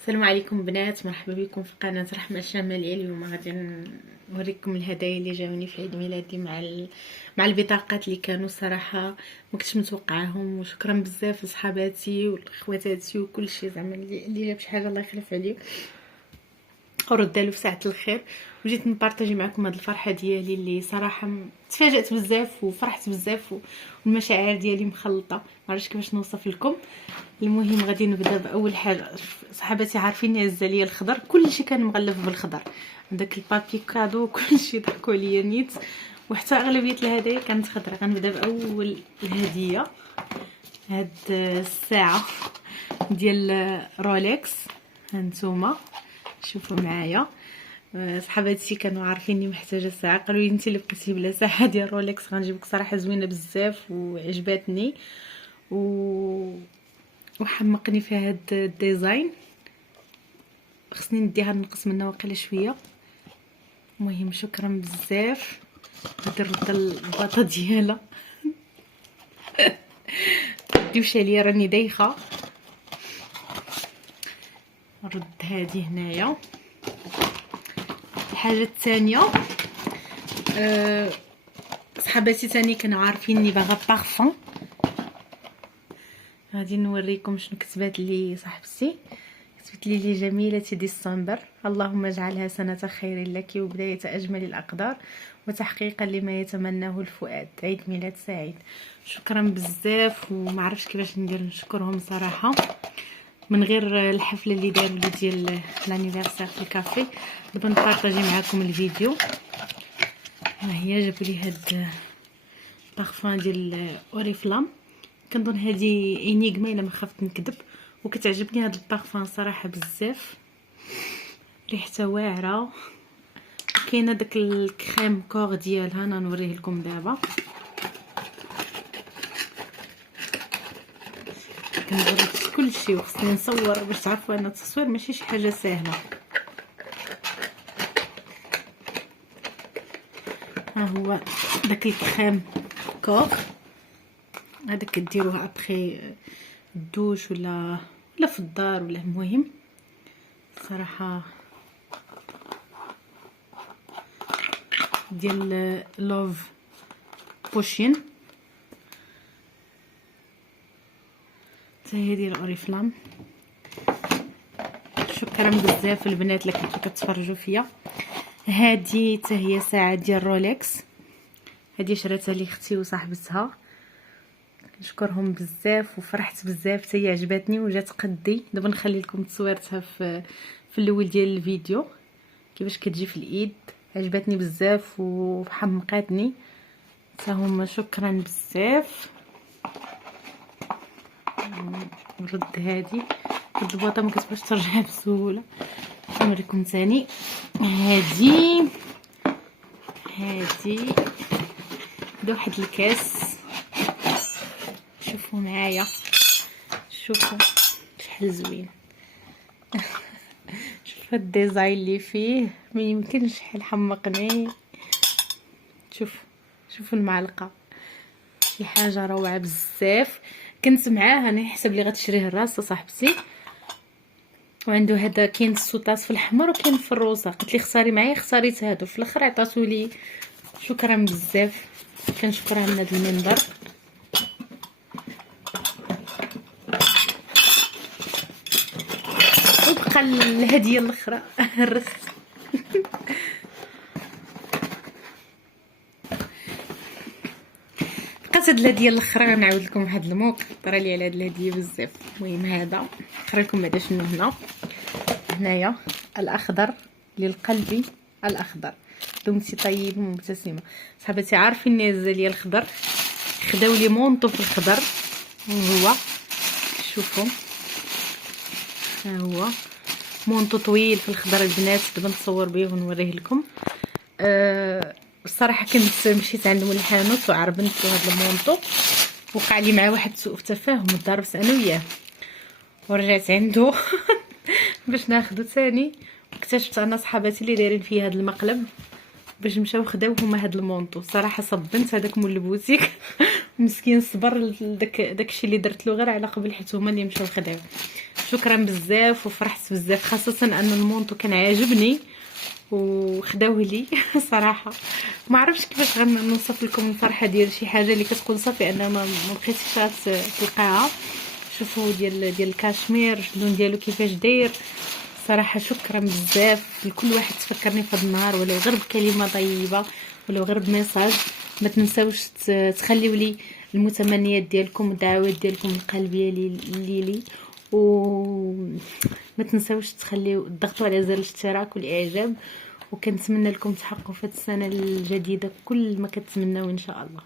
السلام عليكم بنات، مرحبا بكم في قناه رحمه الشماليه. اليوم غادي نوريكم الهدايا اللي جاوني في عيد ميلادي مع البطاقات اللي كانوا صراحه ما كنتش متوقعاهم. وشكرا بزاف لصحاباتي واخواتاتي وكل شيء زعما اللي جاب شي حاجه الله يخلف عليه ورد له في ساعه الخير. وجيت نبارطاجي معكم هاد الفرحه ديالي اللي صراحه تفاجأت بزاف وفرحت بزاف والمشاعر ديالي مخلطه، ما عرفتش كيفاش نوصف لكم. المهم غادي نبدا باول حاجه. صحاباتي عارفين هز ليا الخضر، كلشي كان مغلف بالخضر، داك البابي كادو كلشي ضحكوا عليا نيت، وحتى اغلبيه الهدايا كانت خضرا. غنبدا باول الهديه، هاد الساعه ديال رولكس. هانتوما شوفوا معايا، صحاباتي كانوا عارفيني محتاجه ساعه، قالوا لي انت اللي بقيتي بلا ساعه ديال رولكس غنجيبك. صراحه زوينه بزاف وعجباتني وحمقني فيها هاد الديزاين. خصني نديها نقص منها واقيلا شويه. المهم شكرا بزاف. غادي نرد الباطه ديالها ديوش عليا راني دايخه. نرد هذه هنايا. الحاجه الثانيه، صحاباتي تاني كانوا عارفيني باغا بارفان. غادي نوريكم شنو كتبات لي صاحبتي. كتبت لي جميلة ديسمبر، اللهم اجعلها سنة خير لك وبداية أجمل الأقدار وتحقيقا لما يتمناه الفؤاد، عيد ميلاد سعيد. شكرا بزاف، وما عرفتش كيفاش ندير نشكرهم صراحة من غير الحفلة اللي داروا لي ديال لانيفرسير في الكافي. دابا نبارطاجي معكم الفيديو. ها هي جابوا لي هاد بارفان ديال اوريفلام، كنظن هذه انيغما الا ما خفت نكذب، وكتعجبني هاد البارفان صراحه بزاف، ريحتها واعره. كاينه داك الكريم كور ديالها، انا نوريه لكم دابا. كنجرب كلشي وخصني نصور باش تعرفوا ان التصوير ماشي شي حاجه سهله. ها هو داك الكريم كور، هذا كديروه ابخي الدوش ولا في الدار ولا. المهم صراحه ديال لوف بوشين، حتى هي ديال اوريفلام. شكرا بزاف البنات اللي كنتو كتفرجوا فيا. هذه حتى هي ساعه ديال رولكس، هذه شراتها لي اختي وصاحبتها. نشكرهم بزاف وفرحت بزاف، حتى هي عجبتني وجات قدي. دابا نخلي لكم تصويرتها في الاول ديال الفيديو كيفاش كتجي في الايد. عجبتني بزاف وحمقاتني حتى هما. شكرا بزاف. نرد هذه هاد البواطه ما كتبغيش ترجع بسهوله. نوريكم ثاني هذه هذا واحد الكاس. شوفوا معايا، شوفوا شحال زوين. شوفوا الديزاين اللي فيه، ما يمكنش شحال حمقني. شوفوا المعلقه، شي حاجه روعه بزاف. كنت معاه انا حسب لي غتشريه الراس صاحبتي، وعنده هذا كاين السوطاس في الاحمر وكاين في الروسه. قلت لي اختاري معايا، اختاريت هادو. في الاخر عطاتو لي. شكرا بزاف، كنشكرها من هذا المنبر. وبقى الهديه الاخرى الرس. بقات هاد الهديه الاخرى. نعاود لكم واحد الموقف طرا لي على هاد الهديه بزاف. المهم هذا نقرا لكم بعدا شنو هنايا. الاخضر للقلب الاخضر، دمتي طيبه ومبتسمه. صحاباتي عارفين هز ليا الخضر، خداو لي مونطو في الخضر. وهو شوفوا، ها هو مونطو طويل في الخضر البنات. دابا نصور به ونوريه لكم. الصراحه كنت مشيت عند مول الحانوت وعربنت له هذا المونطو، وقع لي معاه واحد سوء تفاهم وضربت انا وياه، ورجعت عنده باش ناخذو ثاني. اكتشفت ان صحاباتي اللي دايرين فيه هذا المقلب باش مشاو خداو هما هذا المونطو. صراحه صبنت هذاك مول البوتيك مسكين صبر داكشي اللي درت له غير على قبل حيت هما اللي مشاو خداو. شكرا بزاف وفرحت بزاف، خاصه ان المونطو كان عاجبني وخداوه لي صراحه ما عرفتش كيفاش غنوصف لكم الفرحه ديال شي حاجه اللي كتكون صافي انا ما بقيتيش تلقاها. شوفوا ديال الكاشمير اللون ديالو كيفاش داير. صراحه شكرا بزاف لكل واحد تفكرني في هذا النهار، ولو غير بكلمه طيبه ولو غير بميساج. ما تنساوش تخليوا لي المتمنيات ديالكم والدعوات ديالكم القلبيه لي وما تنساوش تضغطوا على زر الاشتراك والاعجاب، وكنتمنى لكم تحققوا في السنه الجديده كل ما كتمناو ان شاء الله.